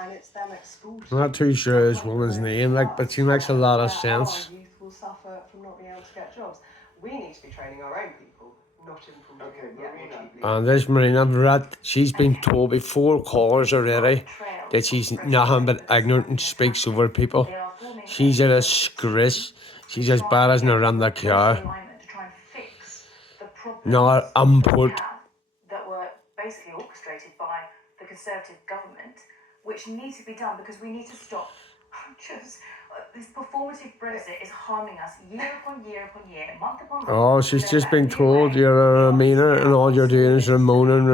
and it's them exporting. I'm not too sure his woman's name, like, but she makes a lot of sense. Our youth will suffer from not being able to get jobs. We need to be training our own people, not importing yet more cheaply. And this Marina, she's been told by 4 callers already that she's nothing but ignorant and speaks over people. She's a disgrace. She's as bad as Narendra Kaur. Not import. That were basically orchestrated by the Conservative government, which need to be done because we need to stop this performative Brexit is harming us year upon year upon year, month upon month. Oh, she's just been told you're a Ramina and all you're doing is Ramoning.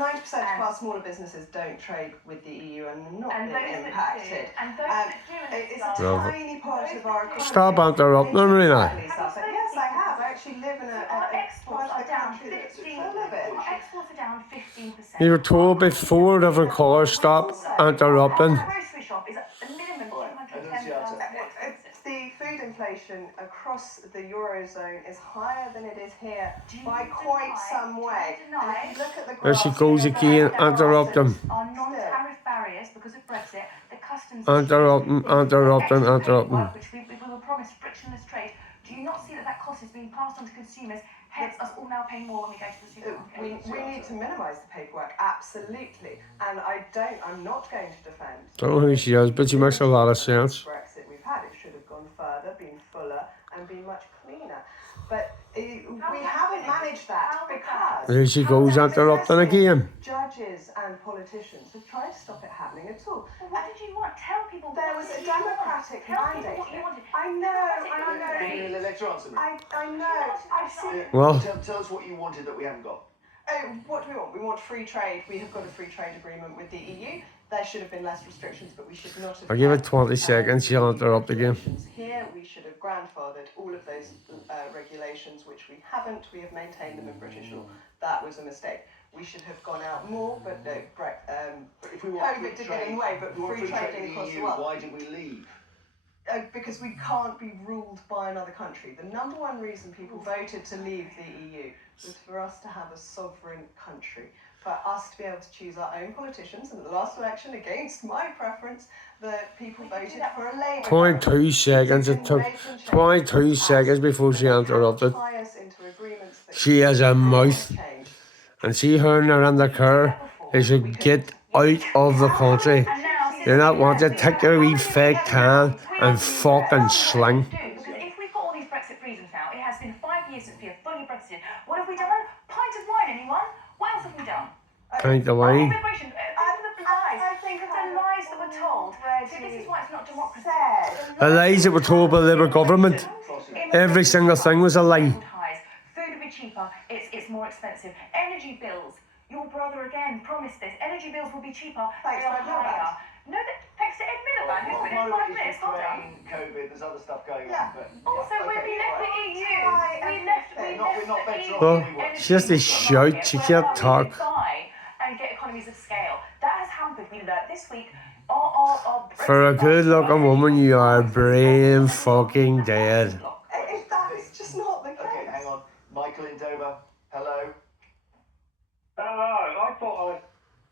90% of our smaller businesses don't trade with the EU and are not being impacted. It's a tiny part of our economy. Stop interrupting her, Marina. Yes, I have. I actually live in a part of the country that's full of it. Our exports are down 15%. You were told by 4 different callers, stop interrupting. Our grocery shop is at a minimum 210,000. The food inflation across the Eurozone is higher than it is here by quite some way. And if you look at the There she goes again, interrupting. Our non-tariff barriers because of Brexit, the customs Interrupting. which we were promised frictionless trade. Do you not see that cost is being passed on to consumers? Hence, us all now paying more when we go to the supermarket. We need to minimise the paperwork, absolutely. And I'm not going to defend. Don't know who she is, but she makes a lot of sense. Brexit we've had, it should have gone further, been fuller, and been much cleaner. But we haven't managed that because There she goes, interrupting again. judges and politicians have tried to stop it happening at all. Well, what did you want? Tell people There was a democratic mandate. what you wanted. I know. Let her answer me. I know. I've seen. Well, Tell us what you wanted that we haven't got. What do we want? We want free trade. We have got a free trade agreement with the EU. There should have been less restrictions, but we should not have. I'll give it 20 seconds, she'll interrupt again. Here, we should have grandfathered all of those regulations, which we haven't. We have maintained them in British law. That was a mistake. We should have gone out more, but If we want COVID did get in the way, but free trading across the world. Why did we leave? Because we can't be ruled by another country. The number one reason people voted to leave the EU was for us to have a sovereign country, for us to be able to choose our own politicians. And at the last election, against my preference, the people voted for a Labour. 22 seconds, it took 22 seconds before she interrupted. She has a mouth. And see her Narendra Kaur, they should get out of the country. They're not wanted to take their wee fake can and fucking sling. Because if we've got all these Brexit freedoms now, it has been 5 years since we have fully Brexited. What have we done? Pint of wine, anyone? What else have we done? Pint of wine. Immigration. Think of the lies that were told. See, this is why it's not democracy. The lies that were told by the Labour government. Every single thing was a lie. Food will be cheaper. It's more expensive. Energy bills. Your brother again promised this. Energy bills will be cheaper. Thanks to Ed Miliband. No, thanks to Ed Miliband. Who's been in 5 minutes? Hold on. COVID, there's other stuff going Yeah. on. But, Also, when we left the EU, We're not the better EU. off Well, anyway. she has to shout, she can't talk. And get economies of scale. That has hampered. We learned this week. Our For a good looking woman, you are brain fucking dead. That is just not the case. Okay, hang on. Michael in Dover. Hello. Hello. I thought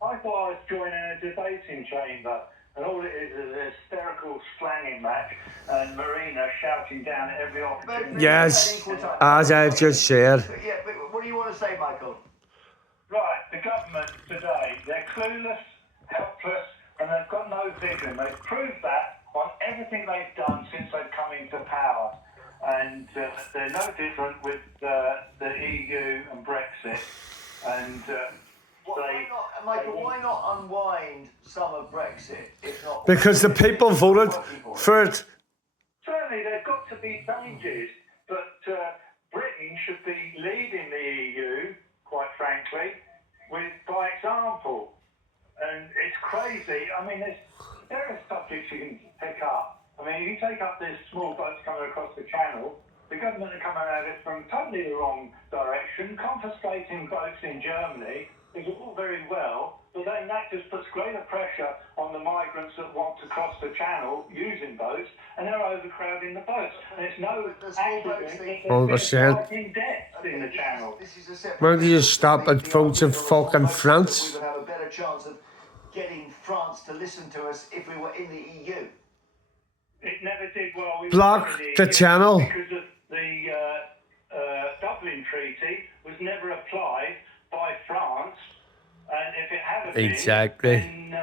I was joining a debating chamber, and all it is a hysterical slanging match, and Marina shouting down at every opportunity. Yes, as I've just said. Yeah, but what do you want to say, Michael? Right, the government today, they're clueless, helpless, and they've got no vision. They've proved that on everything they've done since they've come into power. And they're no different with the EU and Brexit. And Why not unwind some of Brexit, if not... Because the people voted for it. Certainly, there've got to be changes, but Britain should be leading the EU, quite frankly, by example. And it's crazy. I mean, there are subjects you can pick up. I mean, if you take up this small boats coming across the channel, the government are coming at it from totally the wrong direction. Confiscating boats in Germany is all very well, but then that just puts greater pressure on the migrants that want to cross the channel using boats, and they're overcrowding the boats. And it's no accident that there's in debt in the channel. Why don't you just stop at votes in fucking France? We would have a better chance of getting France to listen to us if we were in the EU? It never did well. We Block were in the EU channel. because of the Dublin Treaty was never applied by France, and if it had been, Exactly. then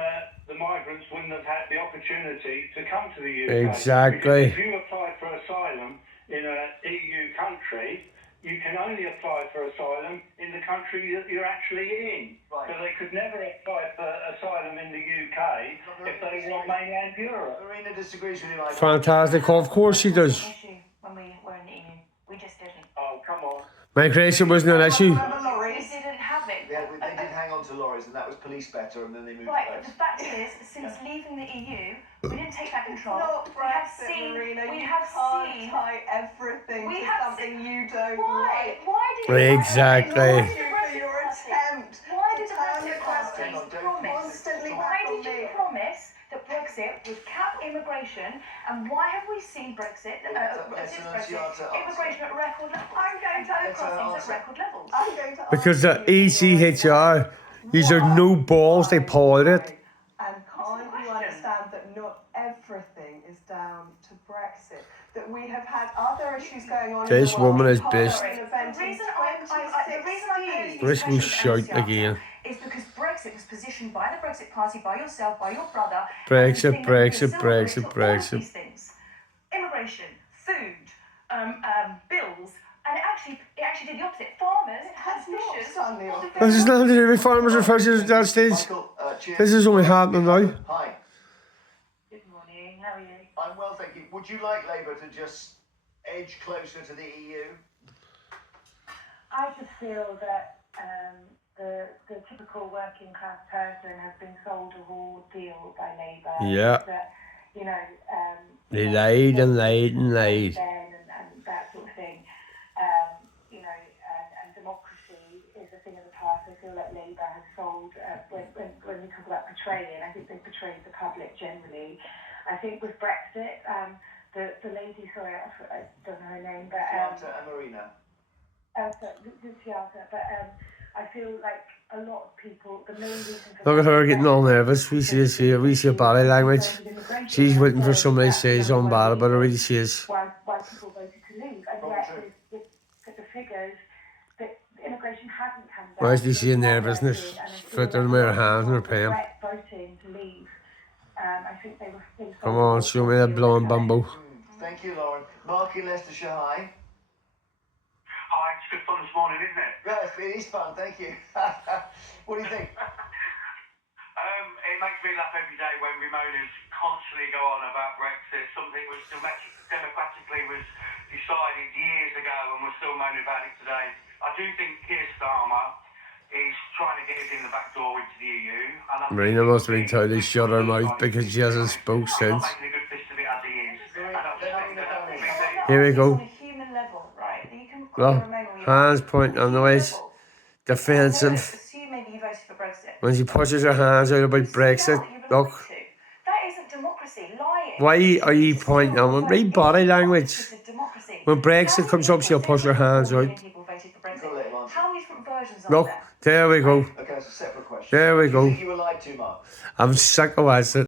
the migrants wouldn't have had the opportunity to come to the UK. Exactly. Because if you applied for asylum in an EU country, you can only apply for asylum in the country that you're actually in. Right. So they could never apply for asylum in the UK if they were on mainland Europe. Marina disagrees with you, Michael. Fantastic. Of course she does. Issue when we were in the EU. We just didn't. Oh, come on. Migration wasn't an issue. Remember We lorries? didn't have it. They did hang on to lorries, and that was police better, and then they moved Right, but to the fact is, since leaving the EU, we didn't take back control. Not We have Brexit, seen, Marina. we You have can't seen. tie everything We to have something you don't Why? like. Why did Exactly. Thank you for your attempt Why to did the turn the Brexit question party promise? constantly Why back on did you me. promise that Brexit would cap immigration? And why have we seen Brexit, immigration at record levels? I'm going to Crossings at record levels. I'm going to Because the ask you right ECHR, these are no balls, they pull it. And can't you understand that not everything is down to Brexit? That we have had other issues going on This in the world. woman is Parliament best. event The in reason I posed Risk these will questions shout to again. is because Brexit was positioned by the Brexit Party, by yourself, by your brother. Brexit, as the thing that Brexit, facilitates Brexit, all of Brexit. these things. Immigration, food, bills, and it actually did the opposite. Farmers has and not fishers. done the opposite. This is nothing to do with farmers and fishers at that stage. Michael, cheers. This is only happening now. Hi. Good morning. How are you? I'm well, thank you. Would you like Labour to just edge closer to the EU? I just feel that the typical working class person has been sold a raw deal by Labour. Yeah. That, They lied and lied and lied. And that sort of thing. And democracy is a thing of the past. I feel like Labour has sold, when we talk about betraying, I think they've betrayed the public generally. I think with Brexit, the lady, sorry, I don't know her name, but Theatre and Marina. I feel like a lot of people, the main reason for Look at her getting all nervous. We see this here, we see her body language. She's waiting for somebody to say something bad about her, really she is. why people voted to leave, and yet with the figures, that immigration hasn't come down. Why is she in nervousness? Flipping them in her hands and her pen. Voting to leave. I think they were. Come on, show me that blowing bumbo. Thank you, Lauren. Mark in Leicestershire, hi. Hi, it's good fun this morning, isn't it? Yes, it is fun, thank you. What do you think? It makes me laugh every day when bemoaners constantly go on about Brexit, something which democratically was decided years ago and we're still moaning about it today. I do think Keir Starmer is trying to get us in the back door into the EU. Marina must have been told to shut her mouth because she hasn't spoke since. Making a good fist of it as he is. Here we go. On a human level, right? You can Well, remain where you hands are. pointing on the ways. Defensive. Assume maybe you voted for Brexit. When she pushes her hands out about Brexit, look. That isn't democracy. Lying. Why are you pointing on me? Read body language. When Brexit comes up, she'll push her hands out. How many different versions are Look, there? there we go. Okay, that's a separate question. There we Do you go. think you were lied to, Mark? I'm sick of watching it.